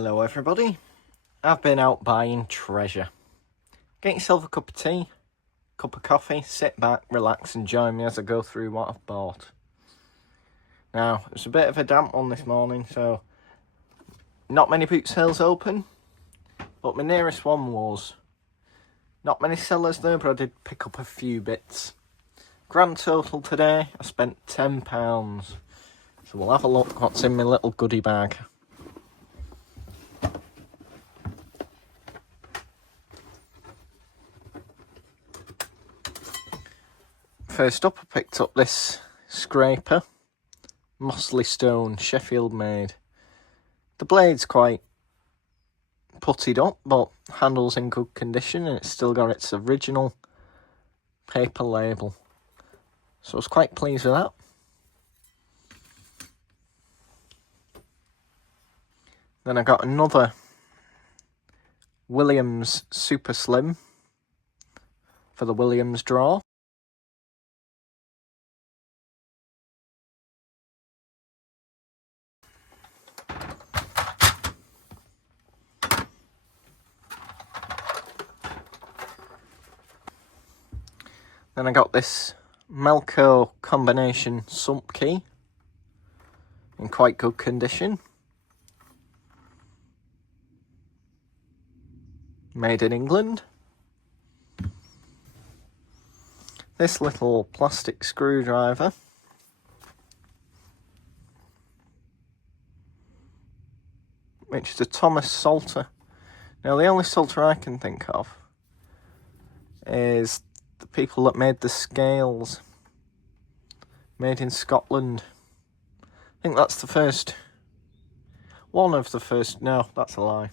Hello everybody, I've been out buying treasure. Get yourself a cup of tea, cup of coffee, sit back, relax and join me as I go through what I've bought. Now, it's a bit of a damp one this morning, so not many boot sales open, but my nearest one was. Not many sellers there, but I did pick up a few bits. Grand total today, I spent £10. So we'll have a look what's in my little goodie bag. First up, I picked up this scraper, Mossley Stone, Sheffield made. The blade's quite puttied up, but handle's in good condition and it's still got its original paper label. So I was quite pleased with that. Then I got another Williams Super Slim for the Williams draw. Then I got this Melco combination sump key in quite good condition. Made in England. This little plastic screwdriver. Which is a Thomas Salter. Now the only Salter I can think of is the people that made the scales, made in Scotland. I think that's the first, one of the first, no, that's a lie.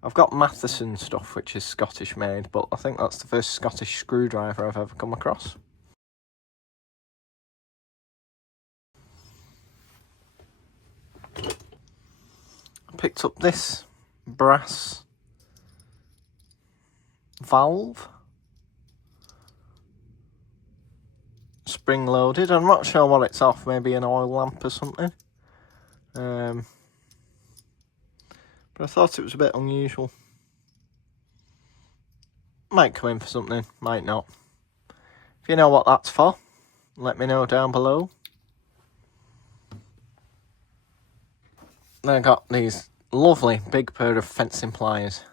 I've got Matheson stuff, which is Scottish made, but I think that's the first Scottish screwdriver I've ever come across. I picked up this brass valve. Spring loaded. I'm not sure what it's off, maybe an oil lamp or something. But I thought it was a bit unusual. Might come in for something, might not. If you know what that's for, let me know down below. Then I got these lovely big pair of fencing pliers.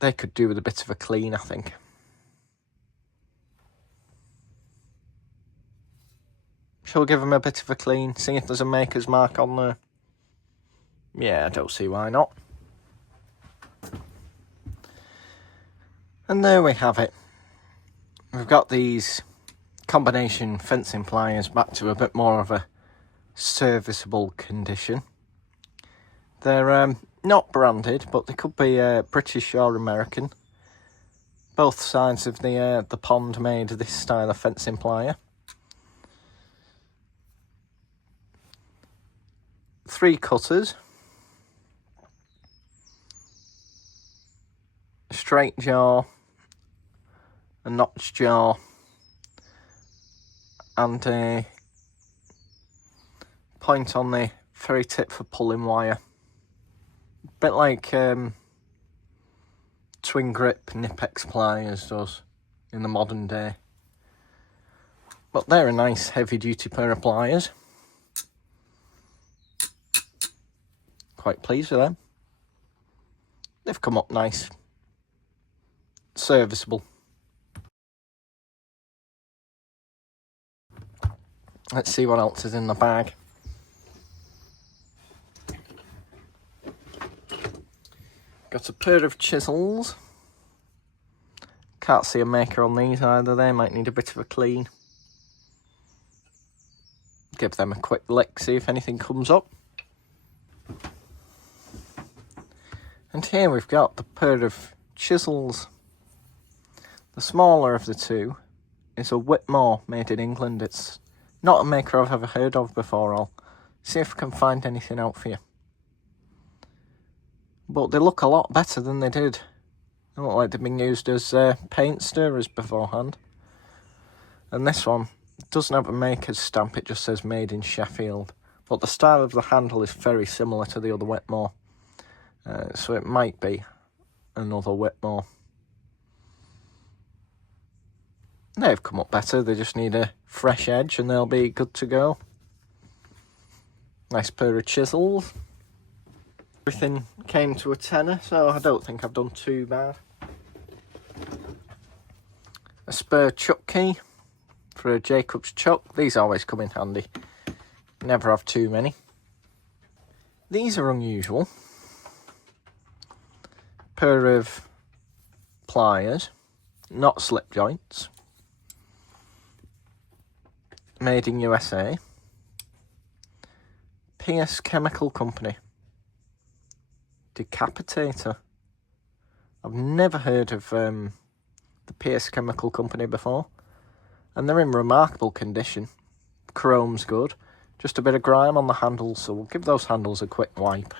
They could do with a bit of a clean, I think. Shall we give them a bit of a clean, see if there's a maker's mark on there? Yeah, I don't see why not. And there we have it. We've got these combination fencing pliers back to a bit more of a serviceable condition. They're not branded, but they could be British or American. Both sides of the pond made this style of fencing plier. 3 cutters, a straight jaw, a notch jaw, and a point on the ferry tip for pulling wire. A bit like twin grip Nipex pliers does in the modern day. But they're a nice heavy duty pair of pliers. Quite pleased with them. They've come up nice. Serviceable. Let's see what else is in the bag. Got a pair of chisels. Can't see a maker on these either. They might need a bit of a clean. Give them a quick lick, see if anything comes up. And here we've got the pair of chisels. The smaller of the two is a Whitmore made in England. It's not a maker I've ever heard of before. I'll see if I can find anything out for you. But they look a lot better than they did. They look like they've been used as paint stirrers beforehand. And this one doesn't have a maker's stamp, it just says made in Sheffield. but the style of the handle is very similar to the other Whitmore, so it might be another Whitmore. They've come up better, they just need a fresh edge and they'll be good to go. Nice pair of chisels. Everything came to a tenner, so I don't think I've done too bad. A spare chuck key for a Jacob's chuck. These always come in handy. Never have too many. These are unusual. Pair of pliers, not slip joints. Made in USA. Pierce Chemical Company. Decapitator. I've never heard of the Pierce Chemical Company before. And they're in remarkable condition. Chrome's good. Just a bit of grime on the handles, so we'll give those handles a quick wipe.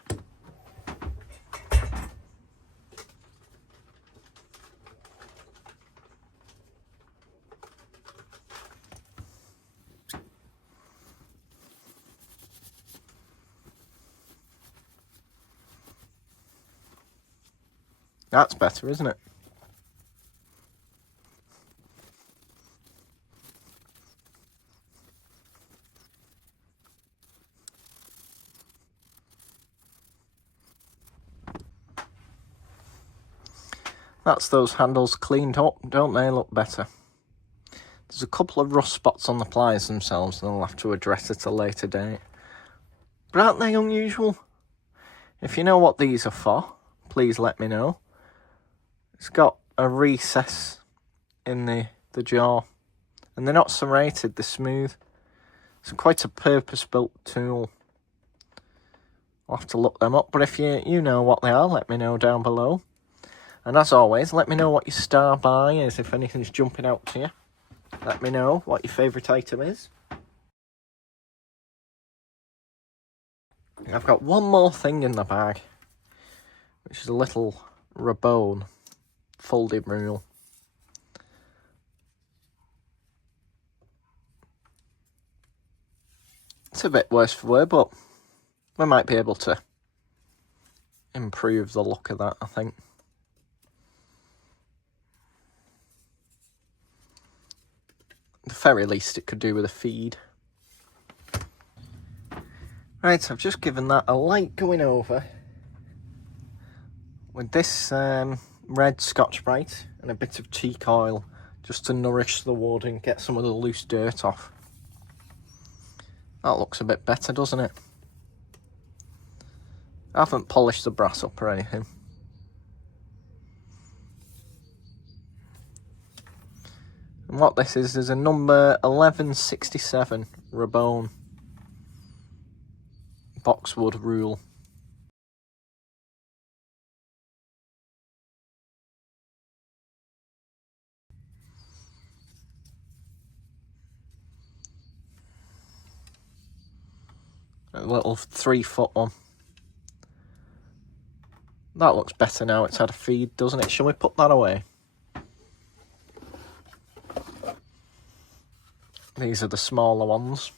That's better, isn't it? That's those handles cleaned up, don't they look better? There's a couple of rust spots on the pliers themselves and I'll have to address at a later date. But aren't they unusual? If you know what these are for, please let me know. It's got a recess in the jaw, and they're not serrated, they're smooth. It's quite a purpose-built tool. I'll have to look them up, but if you know what they are, let me know down below. And as always, let me know what your star buy is, if anything's jumping out to you. Let me know what your favourite item is. I've got one more thing in the bag, which is a little Rabone folding rule. It's a bit worse for wear, but we might be able to improve the look of that, I think. At the very least, it could do with a feed. Right, I've just given that a light going over with this red Scotch-Brite and a bit of teak oil just to nourish the wood and get some of the loose dirt off. That looks a bit better, doesn't it? I haven't polished the brass up or anything. And what this is a number 1167 Rabone Boxwood rule. A little 3-foot one. That looks better now it's had a feed, doesn't it? Shall we put that away? These are the smaller ones.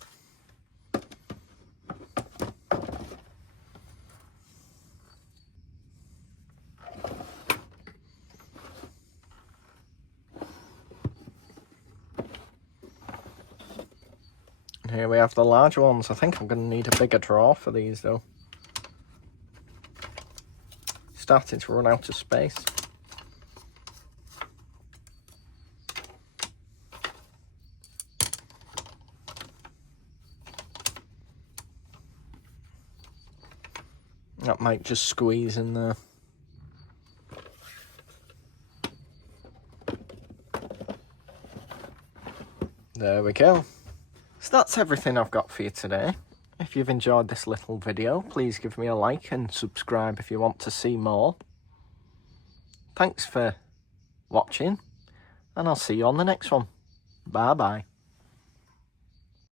Here we have the large ones. I think I'm going to need a bigger drawer for these though. Starting to run out of space. That might just squeeze in there. There we go. So that's everything I've got for you today. If you've enjoyed this little video, please give me a like and subscribe if you want to see more. Thanks for watching, and I'll see you on the next one. Bye bye.